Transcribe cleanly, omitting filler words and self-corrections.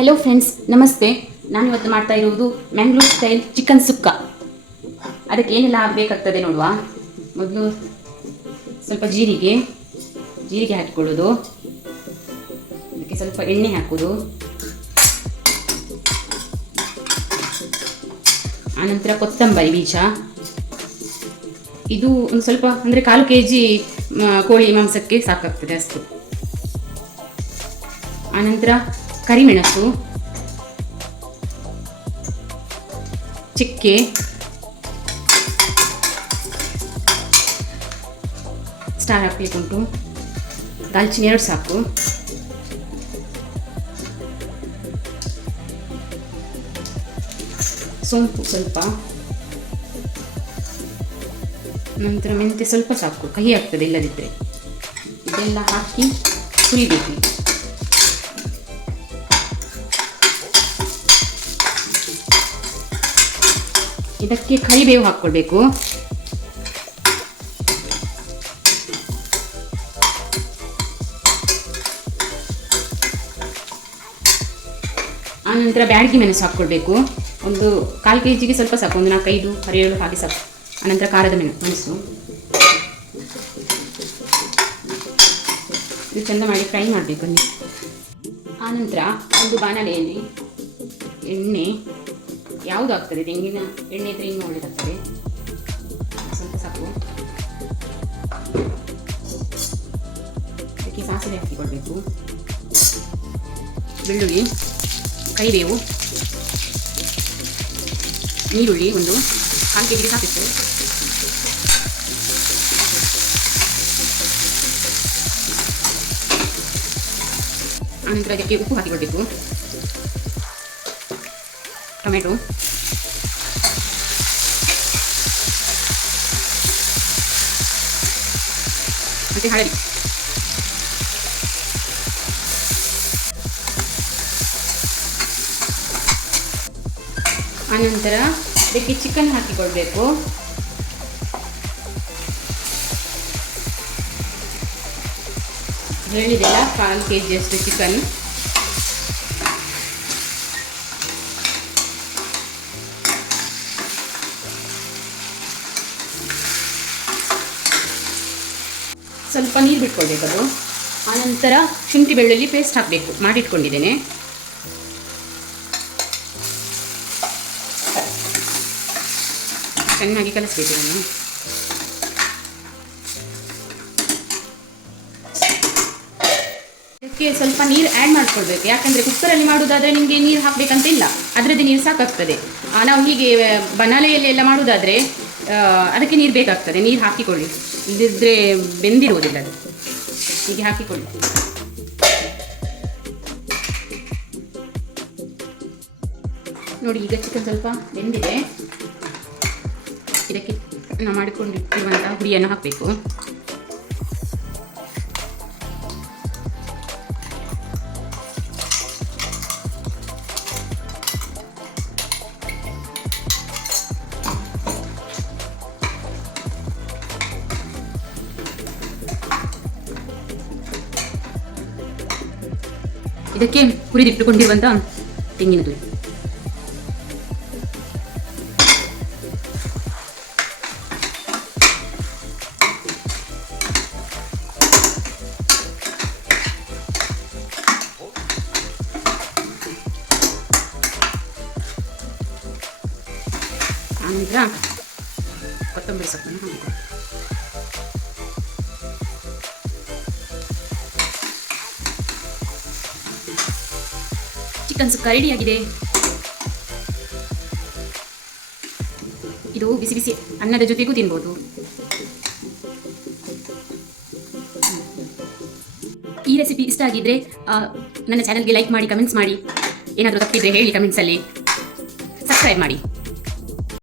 Hello friends, ನಮಸ್ತೆ. ನಾನಿವತ್ತು ಮಾಡ್ತಾ ಇರುವುದು ಮ್ಯಾಂಗ್ಳೂರ್ ಸ್ಟೈಲ್ ಚಿಕನ್ ಸುಕ್ಕ. ಅದಕ್ಕೆ ಏನೆಲ್ಲ ಬೇಕಾಗ್ತದೆ ನೋಡುವ. ಮೊದಲು ಸ್ವಲ್ಪ ಜೀರಿಗೆ ಹಾಕಿಕೊಳ್ಳೋದು, ಅದಕ್ಕೆ ಸ್ವಲ್ಪ ಎಣ್ಣೆ ಹಾಕೋದು, ಆನಂತರ ಕೊತ್ತಂಬರಿ ಬೀಜ. ಇದು ಒಂದು ಸ್ವಲ್ಪ ಅಂದರೆ 1/4 kg ಕೋಳಿ ಮಾಂಸಕ್ಕೆ ಸಾಕಾಗ್ತದೆ ಅಷ್ಟು. ಆನಂತರ ಕರಿಮೆಣಸು, ಚಕ್ಕೆ, ಸ್ಟಾರ್ ಹಾಕ್ಲಿಕ್ಕುಂಟು, ದಾಲ್ಚಿನ್ನಿ 2 ಸಾಕು, ಸೋಂಪು ಸ್ವಲ್ಪ, ನಂತರ ಮೆಂತ್ಯ ಸ್ವಲ್ಪ ಸಾಕು, ಕಹಿ ಆಗ್ತದೆ ಇಲ್ಲದಿದ್ದರೆ. ಇದೆಲ್ಲ ಹಾಕಿ ಹುರಿಬೇಕು. ಇದಕ್ಕೆ ಕರಿಬೇವು ಹಾಕ್ಕೊಳ್ಬೇಕು. ಆನಂತರ ಬ್ಯಾಡಗಿ ಮೆಣಸು ಹಾಕ್ಕೊಳ್ಬೇಕು. ಒಂದು 1/4 kgಗೆ ಸ್ವಲ್ಪ ಸಾಕು, ಒಂದು 4-5 ಹರಿಯಳು ಹಾಗೆ ಸಾಕು. ಆನಂತರ ಖಾರದ ಮೆಣಸು. ಇದು ಚೆಂದ ಮಾಡಿ ಫ್ರೈ ಮಾಡಬೇಕು ಅಲ್ಲಿ. ಆನಂತರ ಒಂದು ಬಾಣಲೆಯಲ್ಲಿ ಎಣ್ಣೆ, ಯಾವುದು ಆಗ್ತದೆ, ತೆಂಗಿನ ಎಣ್ಣೆ ಇದ್ರೆ ಇನ್ನೂ ಒಳ್ಳೆಯದಾಗ್ತದೆ, ಸ್ವಲ್ಪ ಸಾಕು. ಅದಕ್ಕೆ ಸಾಸಿವೆ ಹಾಕಿಕೊಳ್ಬೇಕು, ಬೆಳ್ಳುಳ್ಳಿ, ಕರಿಬೇವು, ನೀರುಳ್ಳಿ ಒಂದು 1/4 kgಗೆ ಸಾಕಿತ್ತು. ಆನಂತರ ಅದಕ್ಕೆ ಉಪ್ಪು ಹಾಕಿಕೊಳ್ಬೇಕು, ಟೊಮೆಟೊ, ಮತ್ತು ಹಳದಿ. ಆನಂತರ ಅದಕ್ಕೆ ಚಿಕನ್ ಹಾಕಿಕೊಳ್ಬೇಕು. ಹೇಳಿದೆಲ್ಲ 1/4 kg ಅಷ್ಟು ಚಿಕನ್. ಸ್ವಲ್ಪ ನೀರು ಬಿಟ್ಕೊಳ್ಬೇಕು ಅದು. ಆನಂತರ ಶುಂಠಿ ಬೆಳ್ಳುಳ್ಳಿ ಪೇಸ್ಟ್ ಹಾಕಬೇಕು, ಮಾಡಿಟ್ಕೊಂಡಿದ್ದೇನೆ. ಚೆನ್ನಾಗಿ ಕಲಿಸ್ಬೇಕು ಇದನ್ನು. ಇದಕ್ಕೆ ಸ್ವಲ್ಪ ನೀರು ಆ್ಯಡ್ ಮಾಡ್ಕೊಳ್ಬೇಕು, ಯಾಕಂದರೆ ಕುಕ್ಕರಲ್ಲಿ ಮಾಡೋದಾದರೆ ನಿಮಗೆ ನೀರು ಹಾಕಬೇಕಂತ ಇಲ್ಲ, ಅದರದ್ದೇ ನೀರು ಸಾಕಾಗ್ತದೆ. ನಾವು ಹೀಗೆ ಬನಾಲೆಯಲ್ಲೆಲ್ಲ ಮಾಡೋದಾದರೆ ಅದಕ್ಕೆ ನೀರು ಬೇಕಾಗ್ತದೆ. ನೀರು ಹಾಕಿಕೊಳ್ಳಿ, ಇಲ್ಲದಿದ್ದರೆ ಬೆಂದಿರುವುದಿಲ್ಲ ಅದು. ಹೀಗೆ ಹಾಕಿಕೊಳ್ಳಿ. ನೋಡಿ, ಈಗ ಚಿಕನ್ ಸ್ವಲ್ಪ ಬೆಂದಿದೆ. ಇದಕ್ಕೆ ನಾವು ಮಾಡಿಕೊಂಡಿರುವಂಥ ಹುಡಿಯನ್ನು ಹಾಕಬೇಕು. ಇದಕ್ಕೆ ಹುರಿದಿಟ್ಟುಕೊಂಡಿರುವಂಥ ತೆಂಗಿನ ತುರಿ, ಆನಂತರ ಕೊತ್ತಂಬರಿ ಸೊಪ್ಪನ್ನು ಹಾಕಿ. ಚಿಕನ್ ಸುಕ್ಕ ರೆಡಿಯಾಗಿದೆ. ಇದು ಬಿಸಿ ಬಿಸಿ ಅನ್ನದ ಜೊತೆಗೂ ತಿನ್ಬೋದು. ಈ ರೆಸಿಪಿ ಇಷ್ಟ ಆಗಿದ್ರೆ ನನ್ನ ಚಾನಲ್ಗೆ ಲೈಕ್ ಮಾಡಿ, ಕಮೆಂಟ್ಸ್ ಮಾಡಿ. ಏನಾದರೂ ತಪ್ಪಿದ್ರೆ ಹೇಳಿ ಕಮೆಂಟ್ಸಲ್ಲಿ. ಸಬ್ಸ್ಕ್ರೈಬ್ ಮಾಡಿ.